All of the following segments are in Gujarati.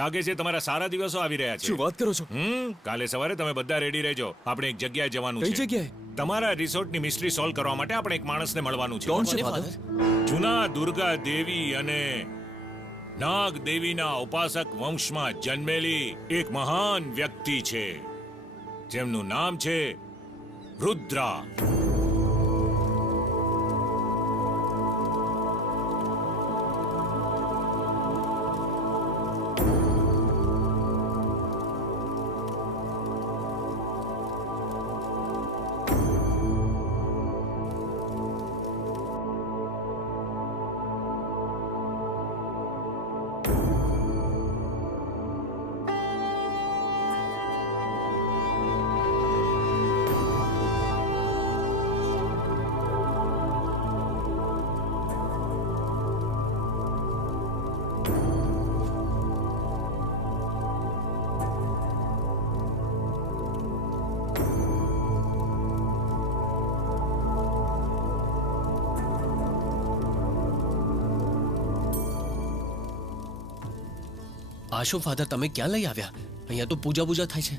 લાગે છે તમારા સારા દિવસો આવી રહ્યા છે. શું વાત કરો છો? કાલે સવારે તમે બધા રેડી રહેજો. આપણે એક જગ્યાએ જવાનું છે. કઈ જગ્યાએ? તમારા રિસોર્ટની મિસ્ટ્રી સોલ્વ કરવા માટે આપણે એક માણસને મળવાનું છે. કોણ છે ફાધર? જૂના દુર્ગા દેવી અને નાગ દેવીના ઉપાસક વંશમાં જન્મેલી એક મહાન વ્યક્તિ છે જેમનું નામ છે રુદ્રા. આ શું ફાધર, તમે ક્યાં લઈ આવ્યા? અહીંયા તો પૂજા પૂજા થાય છે.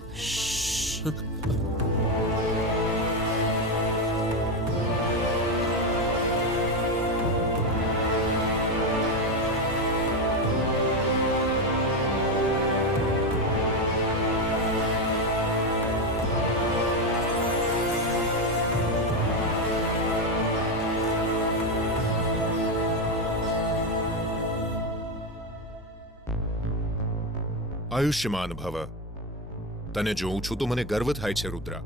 આયુષ્યમાન ભવ. તને જોઉં છું તો મને ગર્વ થાય છે રુદ્રા.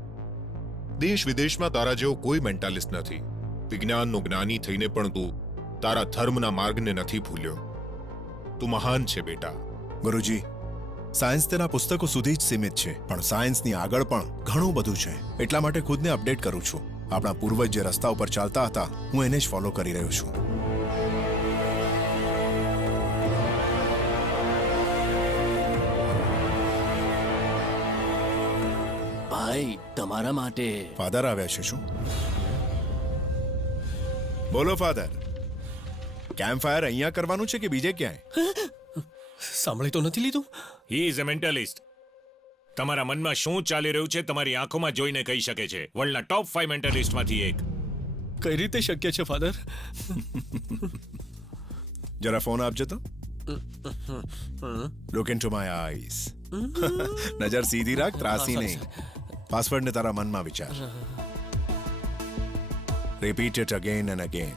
દેશ વિદેશમાં તારા જેવો કોઈ મેન્ટાલિસ્ટ નથી. વિજ્ઞાનનો જ્ઞાની થઈને પણ તું તારા ધર્મના માર્ગને નથી ભૂલ્યો. તું મહાન છે બેટા. ગુરુજી, સાયન્સ તેના પુસ્તકો સુધી જ સીમિત છે, પણ સાયન્સની આગળ પણ ઘણું બધું છે. એટલા માટે ખુદને અપડેટ કરું છું. આપણા પૂર્વજ જે રસ્તા ઉપર ચાલતા હતા, હું એને જ ફોલો કરી રહ્યો છું. ભાઈ, તમારા માટે ફાધર આવ્યા છે શું? બોલો ફાધર, કેમ્પ ફાયર અહીંયા કરવાનું છે કે બીજે ક્યાંય? સાંભળી તો નથી લીધું? He is a mentalist. તમારા મનમાં શું ચાલી રહ્યું છે તમારી આંખોમાં જોઈને કહી શકે છે. વર્લ્ડના ટોપ 5 મેન્ટાલિસ્ટમાંથી એક. કઈ રીતે શક્ય છે ફાધર? જરા ફોન આપજો તો. Look into my eyes. નજર સીધી રાખ, ત્રાસી નહીં. પાસવર્ડને તારા મનમાં વિચાર. Repeat it again and again.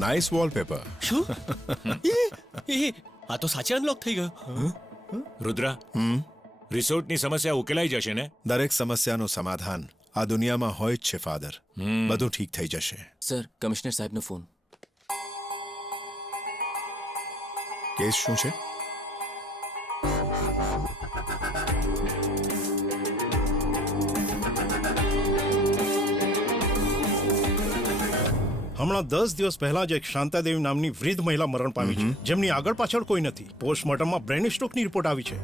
Nice wallpaper. શું? આ તો સાચે અનલોક થઈ ગયો. રુદ્રા, રિસોર્ટની સમસ્યા ઉકેલાઈ જશે ને? દરેક સમસ્યાનું સમાધાન આ દુનિયામાં હોય જ છે ફાધર. બધું ઠીક થઈ જશે. સર, કમિશનર સાહેબનો ફોન. કેસ શું છે? હમણાં 10 દિવસ પહેલા જ એક શાંતાદેવી નામની વૃદ્ધ મહિલા મરણ પામી છે, જેમની આગળ પાછળ કોઈ નથી. પોસ્ટમોર્ટમમાં બ્રેન સ્ટ્રોકની રિપોર્ટ આવી છે.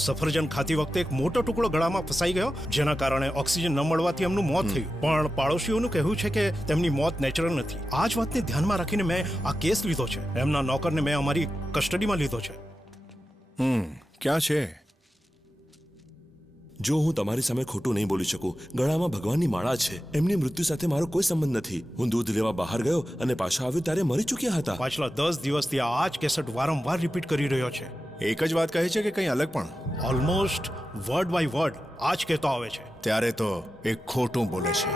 સફરજન ખાતી વખતે એક મોટો ટુકડો ગળામાં ફસાઈ ગયો, જેના કારણે ઓક્સિજન ન મળવાથી એમનું મોત થયું. પણ પાડોશીઓનું કહેવું છે કે તેમની મોત નેચરલ નથી. આ જ વાતને ધ્યાનમાં રાખીને મેં આ કેસ લીધો છે. એમના નોકરને મેં અમારી કસ્ટડીમાં લીધો છે. ક્યાં છે? જો હું તમારી સામે ખોટું નહીં બોલી શકું, ગળામાં ભગવાનની માળા છે. એમની મૃત્યુ સાથે મારો કોઈ સંબંધ નથી. હું દૂધ લેવા બહાર ગયો અને પાછા આવ્યો ત્યારે મરી ચૂક્યા હતા. પાછલા 10 દિવસથી આ જ કેસેટ વારંવાર રિપીટ કરી રહ્યો છે. એક જ વાત કહે છે કે કંઈ અલગ પણ? ઓલમોસ્ટ વર્ડ બાય વર્ડ આ જ કહેતો આવે છે. ત્યારે તો એક ખોટું બોલે છે.